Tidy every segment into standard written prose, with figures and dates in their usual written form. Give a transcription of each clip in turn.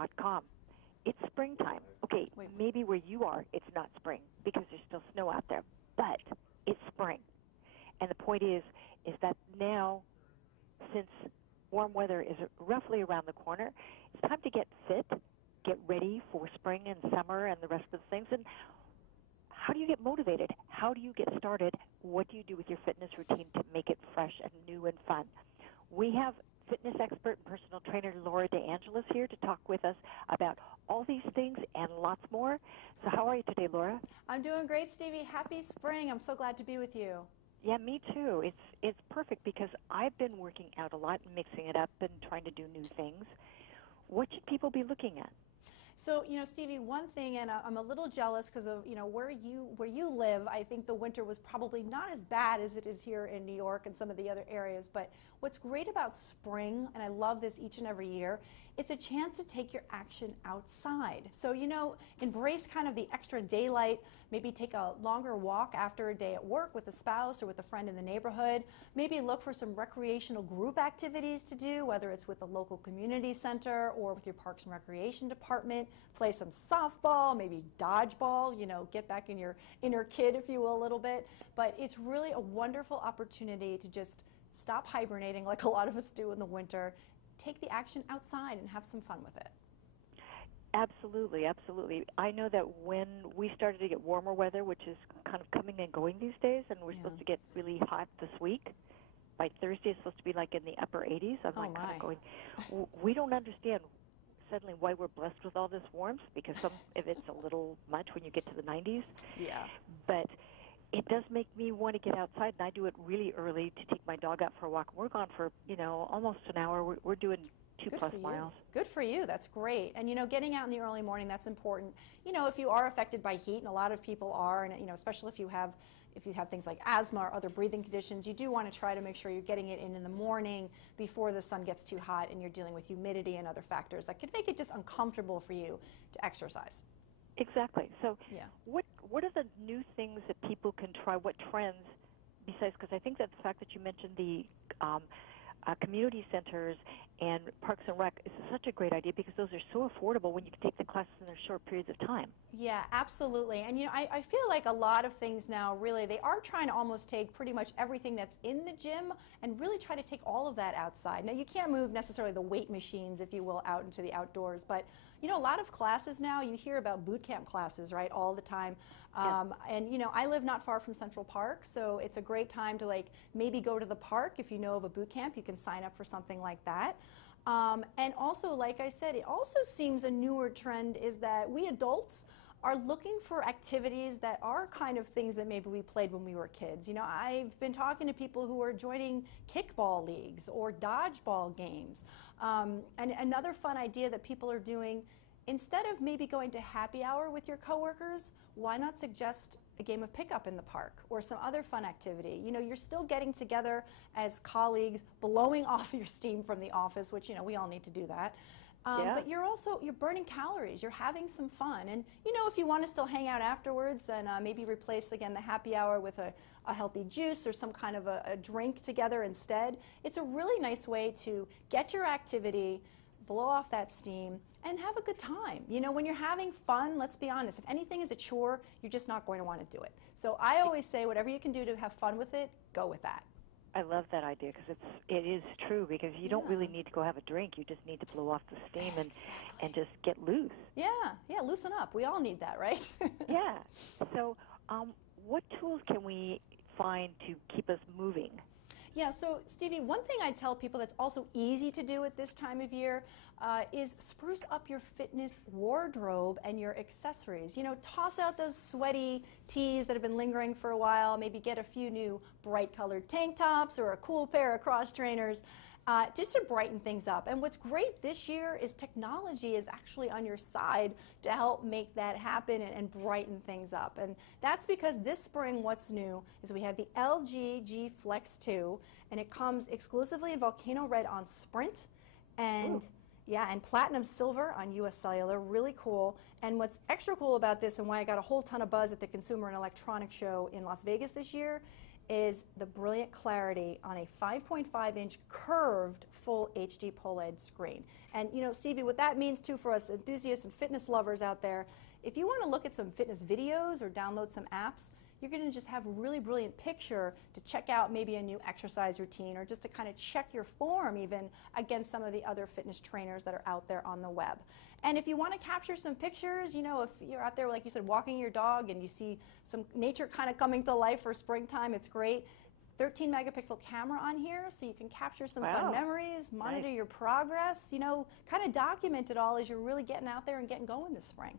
KickedUpMediaGroup.com. It's springtime. Okay, maybe where you are, it's not spring because there's still snow out there, but it's spring. And the point is that now, since warm weather is roughly around the corner, it's time to get fit, get ready for spring and summer and the rest of the things. And how do you get motivated? How do you get started? What do you do with your fitness routine to make it fresh and new and fun? We have fitness expert and personal trainer Laura DeAngelis here to talk with us about all these things and lots more. So how are you today, Laura? I'm doing great, Stevie. Happy spring. I'm so glad to be with you. Yeah, me too. It's perfect because I've been working out a lot and mixing it up and trying to do new things. What should people be looking at? So, Stevie, one thing, and I'm a little jealous because of, where you live, I think the winter was probably not as bad as it is here in New York and some of the other areas. But what's great about spring, and I love this each and every year, it's a chance to take your action outside. So, embrace kind of the extra daylight, maybe take a longer walk after a day at work with a spouse or with a friend in the neighborhood. Maybe look for some recreational group activities to do, whether it's with the local community center or with your Parks and Recreation department. Play some softball, maybe dodgeball, get back in your inner kid, if you will, a little bit. But it's really a wonderful opportunity to just stop hibernating like a lot of us do in the winter, take the action outside and have some fun with it. Absolutely, absolutely. I know that when we started to get warmer weather, which is kind of coming and going these days, and we're supposed to get really hot this week. By Thursday, it's supposed to be like in the upper 80s. I'm kind of going, we don't understand suddenly why we're blessed with all this warmth, because some of it's a little much when you get to the 90s. Yeah. But it does make me want to get outside, and I do it really early to take my dog out for a walk. We're gone for, almost an hour. We're doing 2+ miles. Good for you. That's great. And, getting out in the early morning, that's important. If you are affected by heat, and a lot of people are, and, especially if you have things like asthma or other breathing conditions, you do want to try to make sure you're getting it in the morning before the sun gets too hot and you're dealing with humidity and other factors that could make it just uncomfortable for you to exercise. Exactly. So what are the new things that people can try? What trends, besides, because I think that the fact that you mentioned the community centers and Parks and Rec is such a great idea, because those are so affordable when you can take the classes in short periods of time. Yeah, absolutely. And I feel like a lot of things now, really, they are trying to almost take pretty much everything that's in the gym and really try to take all of that outside. Now, you can't move necessarily the weight machines, if you will, out into the outdoors, but a lot of classes now, you hear about boot camp classes, right, all the time. And I live not far from Central Park, so it's a great time to maybe go to the park. If you know of a boot camp, you can sign up for something like that. And also, like I said, it also seems a newer trend is that we adults are looking for activities that are kind of things that maybe we played when we were kids. I've been talking to people who are joining kickball leagues or dodgeball games. And another fun idea that people are doing, instead of maybe going to happy hour with your coworkers, why not suggest a game of pickup in the park or some other fun activity? You're still getting together as colleagues, blowing off your steam from the office, which, we all need to do that. But you're burning calories, you're having some fun. And, if you want to still hang out afterwards and maybe replace, again, the happy hour with a healthy juice or some kind of a drink together instead, it's a really nice way to get your activity, blow off that steam, and have a good time. When you're having fun, let's be honest, if anything is a chore, you're just not going to want to do it. So I always say, whatever you can do to have fun with it, go with that. I love that idea, because it is true, because you don't really need to go have a drink. You just need to blow off the steam and just get loose. Yeah, loosen up. We all need that, right? Yeah. So what tools can we find to keep us moving? Yeah, so Stevie, one thing I tell people that's also easy to do at this time of year is spruce up your fitness wardrobe and your accessories. Toss out those sweaty tees that have been lingering for a while, maybe get a few new bright colored tank tops or a cool pair of cross trainers, just to brighten things up. And what's great this year is technology is actually on your side to help make that happen and brighten things up. And that's because this spring, what's new is we have the LG G Flex 2, and it comes exclusively in Volcano Red on Sprint, and and platinum silver on US Cellular. Really cool. And what's extra cool about this, and why I got a whole ton of buzz at the Consumer and Electronics Show in Las Vegas this year, is the brilliant clarity on a 5.5-inch curved full HD POLED screen. And you know, Stevie, what that means too for us enthusiasts and fitness lovers out there, if you want to look at some fitness videos or download some apps, you're going to just have a really brilliant picture to check out maybe a new exercise routine, or just to kind of check your form even against some of the other fitness trainers that are out there on the web. And if you want to capture some pictures, you know, if you're out there, like you said, walking your dog and you see some nature kind of coming to life for springtime, it's great. 13 megapixel camera on here, so you can capture some fun memories, monitor your progress, you know, kind of document it all as you're really getting out there and getting going this spring.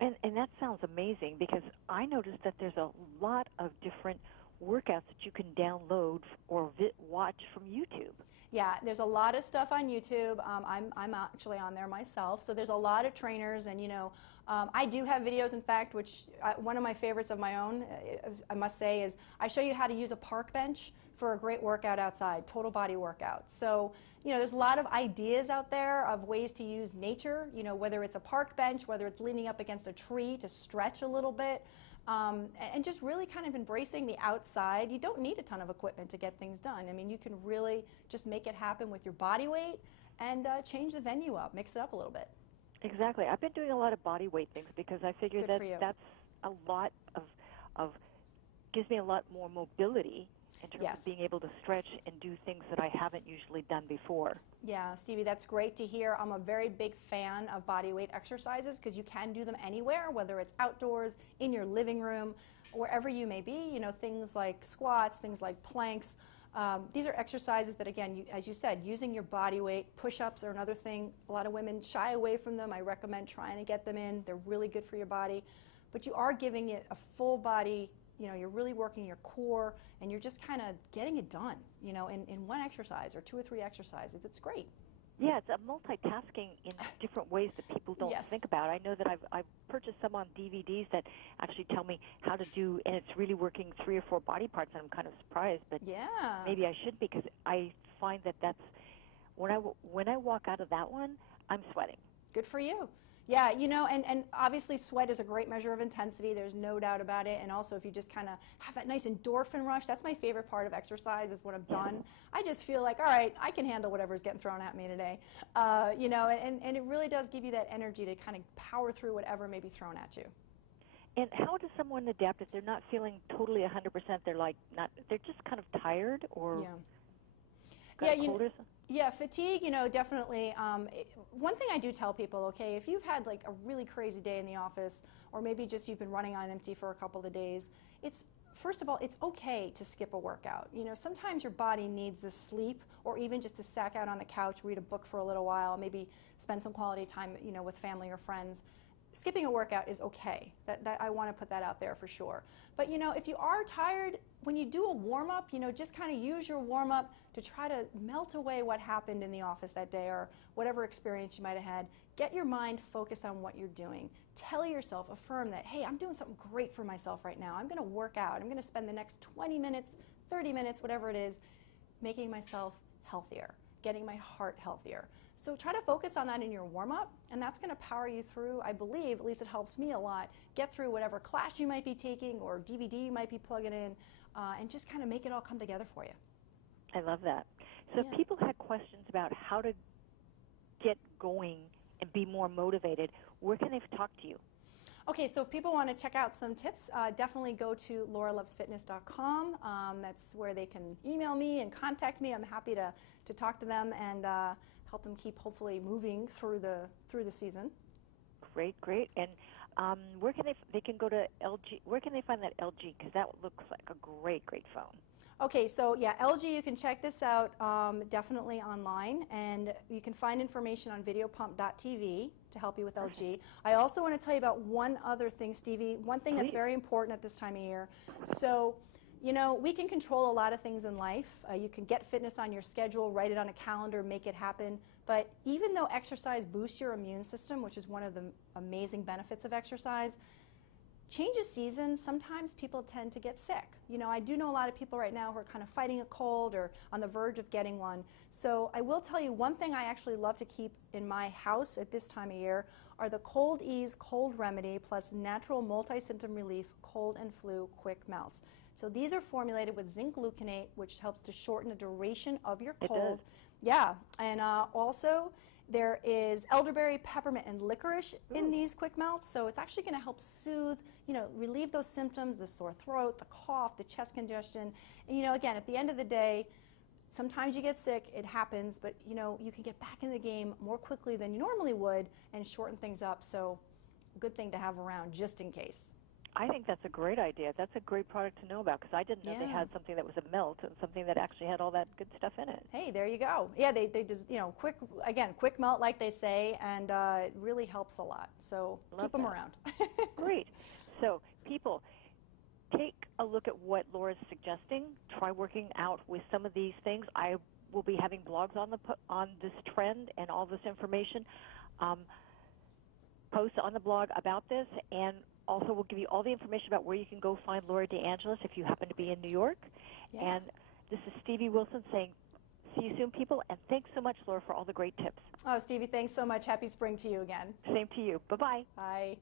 And that sounds amazing, because I noticed that there's a lot of different workouts that you can download or watch from YouTube. Yeah, there's a lot of stuff on YouTube. I'm actually on there myself, so there's a lot of trainers, and you know, I do have videos, in fact, which one of my favorites of my own, I must say, is I show you how to use a park bench for a great workout outside, total body workout. So, you know, there's a lot of ideas out there of ways to use nature, you know, whether it's a park bench, whether it's leaning up against a tree to stretch a little bit, and just really kind of embracing the outside. You don't need a ton of equipment to get things done. I mean, you can really just make it happen with your body weight and change the venue up, mix it up a little bit. Exactly. I've been doing a lot of body weight things because I figure that that's a lot of gives me a lot more mobility in terms of being able to stretch and do things that I haven't usually done before. Yeah, Stevie, that's great to hear. I'm a very big fan of body weight exercises because you can do them anywhere, whether it's outdoors, in your living room, wherever you may be. You know, things like squats, things like planks. These are exercises that, again, as you said, using your body weight. Push-ups are another thing. A lot of women shy away from them. I recommend trying to get them in. They're really good for your body. But you are giving it a full body, you know, you're really working your core, and you're just kind of getting it done, you know, in one exercise or 2 or 3 exercises. It's great. Yeah, it's a multitasking in different ways that people don't think about. I know that I've purchased some on DVDs that actually tell me how to do, and it's really working 3 or 4 body parts, and I'm kind of surprised, but maybe I should, because I find that that's, when I walk out of that one, I'm sweating. Good for you. Yeah, you know, and obviously sweat is a great measure of intensity. There's no doubt about it. And also, if you just kind of have that nice endorphin rush, that's my favorite part of exercise, is when I'm done. I just feel like, all right, I can handle whatever's getting thrown at me today. You know, and it really does give you that energy to kind of power through whatever may be thrown at you. And how does someone adapt if they're not feeling totally 100%? They're like they're just kind of tired, or yeah, fatigue, you know, definitely. One thing I do tell people, okay, if you've had like a really crazy day in the office, or maybe just you've been running on empty for a couple of days, first of all, it's okay to skip a workout. You know, sometimes your body needs the sleep, or even just to sack out on the couch, read a book for a little while, maybe spend some quality time, you know, with family or friends. Skipping a workout is okay. That I want to put that out there for sure. But you know, if you are tired, when you do a warm-up, you know, just kind of use your warm-up to try to melt away what happened in the office that day, or whatever experience you might have had. Get your mind focused on what you're doing. Tell yourself, affirm that, hey, I'm doing something great for myself right now. I'm going to work out. I'm going to spend the next 20 minutes, 30 minutes, whatever it is, making myself healthier, getting my heart healthier. So try to focus on that in your warm-up, and that's going to power you through, I believe, at least it helps me a lot, get through whatever class you might be taking or DVD you might be plugging in, and just kind of make it all come together for you. I love that. So if people had questions about how to get going and be more motivated, where can they talk to you? Okay, so if people want to check out some tips, definitely go to lauralovesfitness.com. That's where they can email me and contact me. I'm happy to talk to them and help them keep hopefully moving through the season. Great. And where can they can go to LG? Where can they find that LG? Because that looks like a great phone. Okay, so yeah, LG, you can check this out definitely online, and you can find information on videopump.tv to help you with LG. I also want to tell you about one other thing, Stevie, one thing that's very important at this time of year. So, you know, we can control a lot of things in life. You can get fitness on your schedule, write it on a calendar, make it happen. But even though exercise boosts your immune system, which is one of the amazing benefits of exercise, change of season, sometimes people tend to get sick. You know, I do know a lot of people right now who are kind of fighting a cold or on the verge of getting one. So I will tell you one thing I actually love to keep in my house at this time of year are the Cold Ease Cold Remedy plus Natural Multi-Symptom Relief Cold and Flu Quick Melts. So these are formulated with zinc gluconate, which helps to shorten the duration of your It cold. does. Yeah, and also there is elderberry, peppermint, and licorice in these quick melts, so it's actually going to help soothe, relieve those symptoms, the sore throat, the cough, the chest congestion. And again, at the end of the day, sometimes you get sick, it happens, but you can get back in the game more quickly than you normally would and shorten things up, so a good thing to have around just in case. I think that's a great idea. That's a great product to know about, because I didn't know they had something that was a melt and something that actually had all that good stuff in it. Hey, there you go. Yeah, they just, quick melt, like they say, and it really helps a lot. So keep them around. Great. So people, take a look at what Laura's suggesting. Try working out with some of these things. I will be having blogs on this trend and all this information. Post on the blog about this, and also we'll give you all the information about where you can go find Laura DeAngelis if you happen to be in New York. Yeah. And this is Stevie Wilson saying, see you soon, people, and thanks so much, Laura, for all the great tips. Oh, Stevie, thanks so much. Happy spring to you again. Same to you. Bye-bye. Bye.